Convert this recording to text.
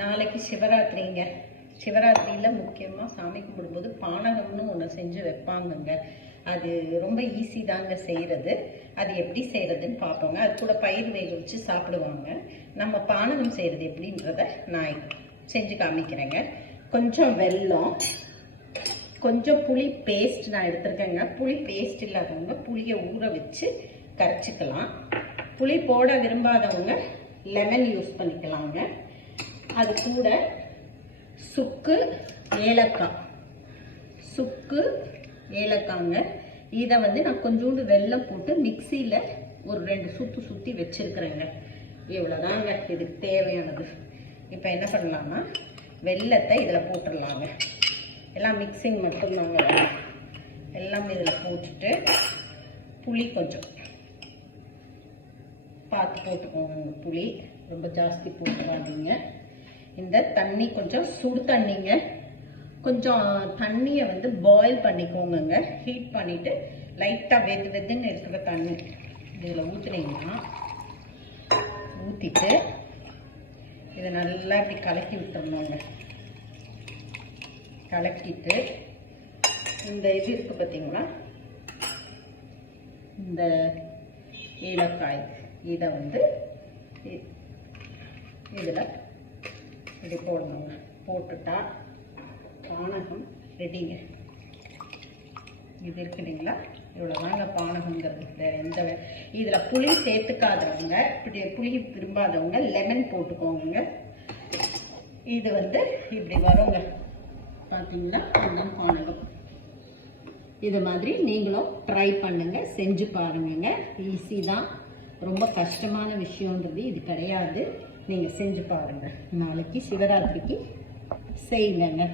நாளைக்கு சிவராத்திரிங்க. சிவராத்திரியில் முக்கியமாக சாமி கும்பிடும்போது பானகம்னு ஒன்று செஞ்சு வைப்பாங்கங்க. அது ரொம்ப ஈஸி தாங்க செய்கிறது. அது எப்படி செய்கிறதுன்னு பார்ப்போங்க. அது கூட பயிர் வேக வச்சு சாப்பிடுவாங்க. நம்ம பானகம் செய்கிறது எப்படின்றத நான் செஞ்சு காமிக்கிறேங்க. கொஞ்சம் வெல்லம், கொஞ்சம் புளி பேஸ்ட் நான் எடுத்துருக்கேங்க. புளி பேஸ்ட் இல்லாதவங்க புளியை ஊற வச்சு கரைச்சிக்கலாம். புளி போட விரும்பாதவங்க லெமன் யூஸ் பண்ணிக்கலாங்க. அது கூட சுக்கு ஏலக்காங்க. இதை நான் கொஞ்சோண்டு வெல்லம் போட்டு மிக்சியில் ஒரு 2 சுற்று சுற்றி வச்சுருக்கிறேங்க. இவ்வளோதாங்க இதுக்கு தேவையானது. இப்போ என்ன பண்ணலாம்னா வெல்லத்தை இதில் போட்டுடலாங்க. எல்லாம் மிக்சிங் மட்டும்தாங்க. எல்லாம் இதில் போட்டுட்டு புளி கொஞ்சம் பார்த்து போட்டுக்கோங்க. புளி ரொம்ப ஜாஸ்தி போட்டுக்காதீங்க. இந்த தண்ணி கொஞ்சம் சுடு தண்ணிங்க. கொஞ்சம் தண்ணியை பாயில் பண்ணிக்கோங்க. ஹீட் பண்ணிவிட்டு லைட்டாக வெதுன்னு இருக்கிற தண்ணி இதில் ஊற்றுனீங்கன்னா ஊற்றிட்டு இதை நல்லா இப்படி கலக்கி விட்டுறணுங்க. கலக்கிட்டு இந்த இது இருக்குது பார்த்தீங்களா, இந்த ஏலக்காய் இதை இதில் இப்படி போடணுங்க. போட்டுட்டா பானகம் ரெடிங்க. இது இருக்குதுங்களா, இவ்வளோதாங்க பானகங்கிறது. வேறு எந்த இதில் புளி சேர்த்துக்காதவங்க, இப்படி புளி விரும்பாதவங்க லெமன் போட்டுக்கோங்க. இது இப்படி வருங்க. பார்த்தீங்களா, அதுதான் பானகம். இது மாதிரி நீங்களும் ட்ரை பண்ணுங்க, செஞ்சு பாருங்க. ஈஸி தான், ரொம்ப கஷ்டமான விஷயன்றது இது கிடையாது. நீங்கள் செஞ்சு பாருங்கள். நாளைக்கு சிவராத்திரிக்கு செய்யுங்க.